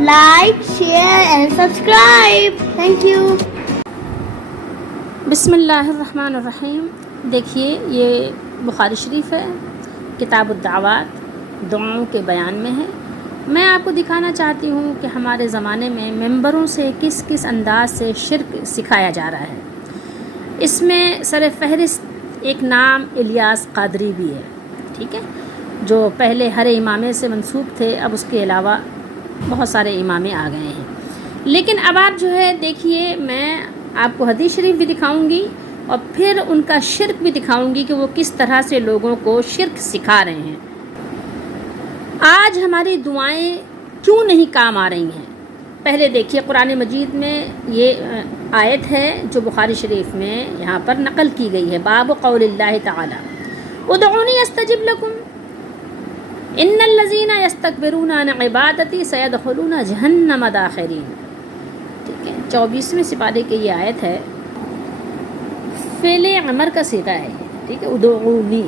like, share and subscribe. Thank you. بسم اللہ الرحمن الرحیم. دیکھیے یہ بخاری شریف ہے، کتاب الدعوات، دعاؤں کے بیان میں ہے. میں آپ کو دکھانا چاہتی ہوں کہ ہمارے زمانے میں ممبروں سے کس کس انداز سے شرک سکھایا جا رہا ہے. اس میں سر فہرست ایک نام الیاس قادری بھی ہے، ٹھیک ہے، جو پہلے ہر امامے سے منسوب تھے، اب اس کے علاوہ بہت سارے امامے آ گئے ہیں. لیکن اب آپ جو ہے دیکھیے، میں آپ کو حدیث شریف بھی دکھاؤں گی اور پھر ان کا شرک بھی دکھاؤں گی کہ وہ کس طرح سے لوگوں کو شرک سکھا رہے ہیں. آج ہماری دعائیں کیوں نہیں کام آ رہی ہیں؟ پہلے دیکھیے قرآن مجید میں یہ آیت ہے جو بخاری شریف میں یہاں پر نقل کی گئی ہے. باب قول اللہ تعالی ادعونی استجب لکم ان الذین یستکبرون عن عبادتی سیدخلون جہنم داخرین. ٹھیک ہے، 24ویں سپارے کی یہ آیت ہے. فعل امر کا صیغہ ہے، ٹھیک ہے، ادعونی.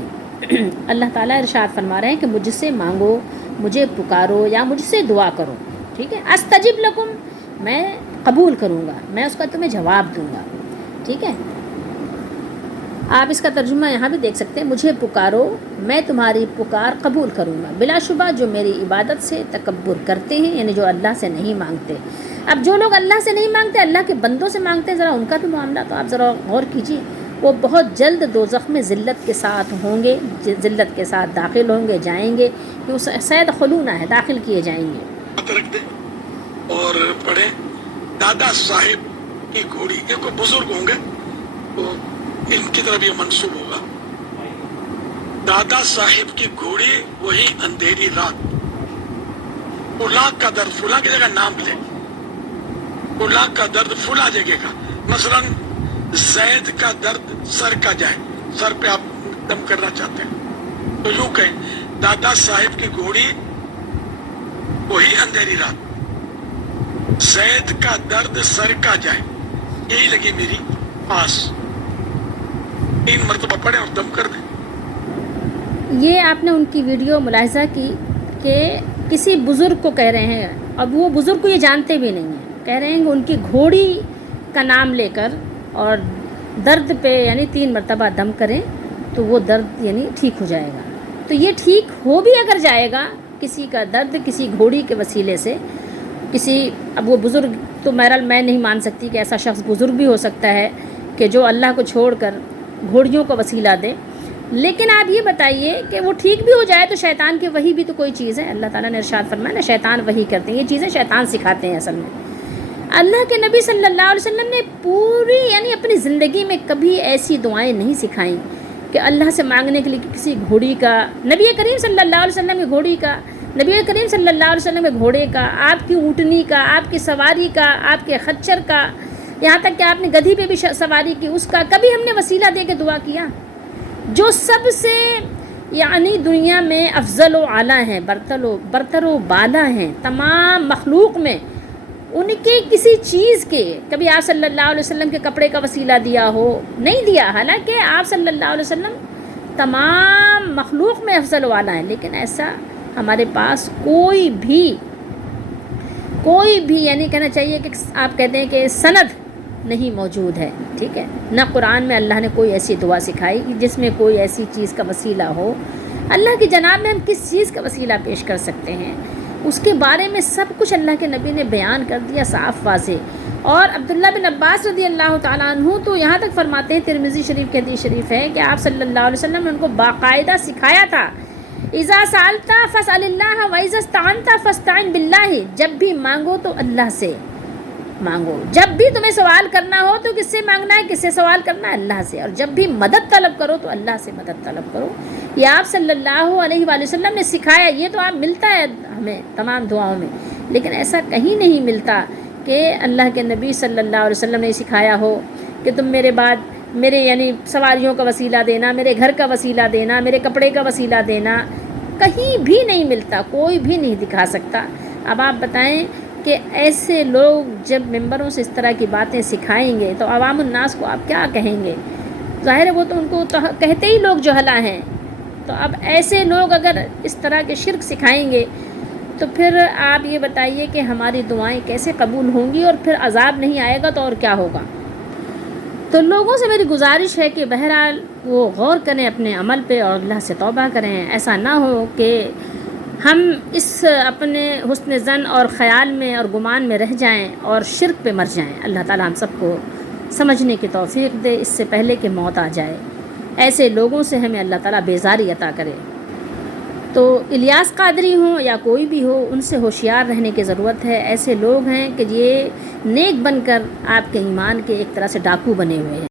اللہ تعالیٰ ارشاد فرما رہے ہیں کہ مجھ سے مانگو، مجھے پکارو یا مجھ سے دعا کرو. ٹھیک ہے، استجب لکم، میں قبول کروں گا، میں اس کا تمہیں جواب دوں گا. ٹھیک ہے، آپ اس کا ترجمہ یہاں بھی دیکھ سکتے ہیں، مجھے پکارو، میں تمہاری پکار قبول کروں گا. بلا شبہ جو میری عبادت سے تکبر کرتے ہیں، یعنی جو اللہ سے نہیں مانگتے. اب جو لوگ اللہ سے نہیں مانگتے، اللہ کے بندوں سے مانگتے ہیں، ذرا ان کا بھی معاملہ تو آپ ذرا غور کیجیے. وہ بہت جلد دوزخ میں ذلت کے ساتھ ہوں گے، ذلت کے ساتھ داخل ہوں گے، جائیں گے، کہ وہ سید خلونا ہے، داخل کیے جائیں گے. رکھ دیں اور پڑھیں دادا صاحب کی گھوڑی. یہ کوئی بزرگ ہوں گے تو ان کی طرف یہ منسوب ہوگا. دادا صاحب کی گھوڑی وہی اندھیری رات. فلاں کا درد، فلاں کی جگہ نام لے، فلاں کا درد فلاں جگہ کا. مثلا زید کا درد سر کا جائے، سر پہ آپ دم کرنا چاہتے ہیں تو یوں کہیں دادا صاحب کی گھوڑی وہی اندھیری رات، زید کا درد سر کا جائے، یہی لگی میری آس. 3 مرتبہ پڑھیں اور دم کر دیں. یہ آپ نے ان کی ویڈیو ملاحظہ کی کہ کسی بزرگ کو کہہ رہے ہیں، اب وہ بزرگ کو یہ جانتے بھی نہیں ہیں، کہہ رہے ہیں کہ ان کی گھوڑی کا نام لے کر اور درد پہ یعنی 3 مرتبہ دم کریں تو وہ درد یعنی ٹھیک ہو جائے گا. تو یہ ٹھیک ہو بھی اگر جائے گا کسی کا درد کسی گھوڑی کے وسیلے سے، کسی، اب وہ بزرگ تو بہرحال میں نہیں مان سکتی کہ ایسا شخص بزرگ بھی ہو سکتا ہے کہ جو اللہ کو چھوڑ کر گھوڑیوں کو وسیلہ دے. لیکن آپ یہ بتائیے کہ وہ ٹھیک بھی ہو جائے تو شیطان کی وحی بھی تو کوئی چیز ہے. اللہ تعالیٰ نے ارشاد فرمایا نا، شیطان وحی کرتے ہیں، یہ چیزیں شیطان سکھاتے ہیں. اصل میں اللہ کے نبی صلی اللہ علیہ وسلم نے پوری یعنی اپنی زندگی میں کبھی ایسی دعائیں نہیں سکھائیں کہ اللہ سے مانگنے کے لیے کسی گھوڑی کا، نبی کریم صلی اللہ علیہ وسلم کی گھوڑی کا، نبی کریم صلی اللہ علیہ وسلم کے گھوڑے کا، آپ کی اونٹنی کا، آپ کی سواری کا، آپ کے خچر کا، یہاں تک کہ آپ نے گدھی پہ بھی سواری کی، اس کا کبھی ہم نے وسیلہ دے کے دعا کیا؟ جو سب سے یعنی دنیا میں افضل و اعلیٰ ہیں، برتر و بالا ہیں تمام مخلوق میں، ان کے کسی چیز کے کبھی آپ صلی اللہ علیہ وسلم کے کپڑے کا وسیلہ دیا ہو؟ نہیں دیا. حالانکہ آپ صلی اللہ علیہ وسلم تمام مخلوق میں افضل و اعلیٰ ہیں، لیکن ایسا ہمارے پاس کوئی بھی یعنی کہنا چاہیے کہ آپ کہتے ہیں کہ سند نہیں موجود ہے. ٹھیک ہے، نہ قرآن میں اللہ نے کوئی ایسی دعا سکھائی کہ جس میں کوئی ایسی چیز کا وسیلہ ہو. اللہ کی جناب میں ہم کس چیز کا وسیلہ پیش کر سکتے ہیں؟ اس کے بارے میں سب کچھ اللہ کے نبی نے بیان کر دیا صاف واضح. اور عبداللہ بن عباس رضی اللہ تعالیٰ عنہ تو یہاں تک فرماتے ہیں، ترمذی شریف کی حدیث شریف ہے کہ آپ صلی اللہ علیہ وسلم نے ان کو باقاعدہ سکھایا تھا، اذا سألت فاسأل اللہ واذا استعنت فاستعن باللہ. جب بھی مانگو تو اللہ سے مانگو، جب بھی تمہیں سوال کرنا ہو تو کس سے مانگنا ہے، کس سے سوال کرنا ہے؟ اللہ سے. اور جب بھی مدد طلب کرو تو اللہ سے مدد طلب کرو. یہ آپ صلی اللہ علیہ وآلہ وسلم نے سکھایا. یہ تو آپ ملتا ہے ہمیں تمام دعاؤں میں، لیکن ایسا کہیں نہیں ملتا کہ اللہ کے نبی صلی اللہ علیہ وسلم نے سکھایا ہو کہ تم میرے بعد میرے یعنی سواریوں کا وسیلہ دینا، میرے گھر کا وسیلہ دینا، میرے کپڑے کا وسیلہ دینا. کہیں بھی نہیں ملتا، کوئی بھی نہیں دکھا سکتا. اب آپ بتائیں کہ ایسے لوگ جب ممبروں سے اس طرح کی باتیں سکھائیں گے تو عوام الناس کو آپ کیا کہیں گے؟ ظاہر ہے وہ تو ان کو تو کہتے ہی لوگ جہلا ہیں. تو اب ایسے لوگ اگر اس طرح کے شرک سکھائیں گے تو پھر آپ یہ بتائیے کہ ہماری دعائیں کیسے قبول ہوں گی، اور پھر عذاب نہیں آئے گا تو اور کیا ہوگا؟ تو لوگوں سے میری گزارش ہے کہ بہرحال وہ غور کریں اپنے عمل پہ اور اللہ سے توبہ کریں. ایسا نہ ہو کہ ہم اس اپنے حسن ظن اور خیال میں اور گمان میں رہ جائیں اور شرک پہ مر جائیں. اللہ تعالی ہم سب کو سمجھنے کی توفیق دے اس سے پہلے کہ موت آ جائے. ایسے لوگوں سے ہمیں اللہ تعالی بیزاری عطا کرے. تو الیاس قادری ہوں یا کوئی بھی ہو، ان سے ہوشیار رہنے کی ضرورت ہے. ایسے لوگ ہیں کہ یہ نیک بن کر آپ کے ایمان کے ایک طرح سے ڈاکو بنے ہوئے ہیں.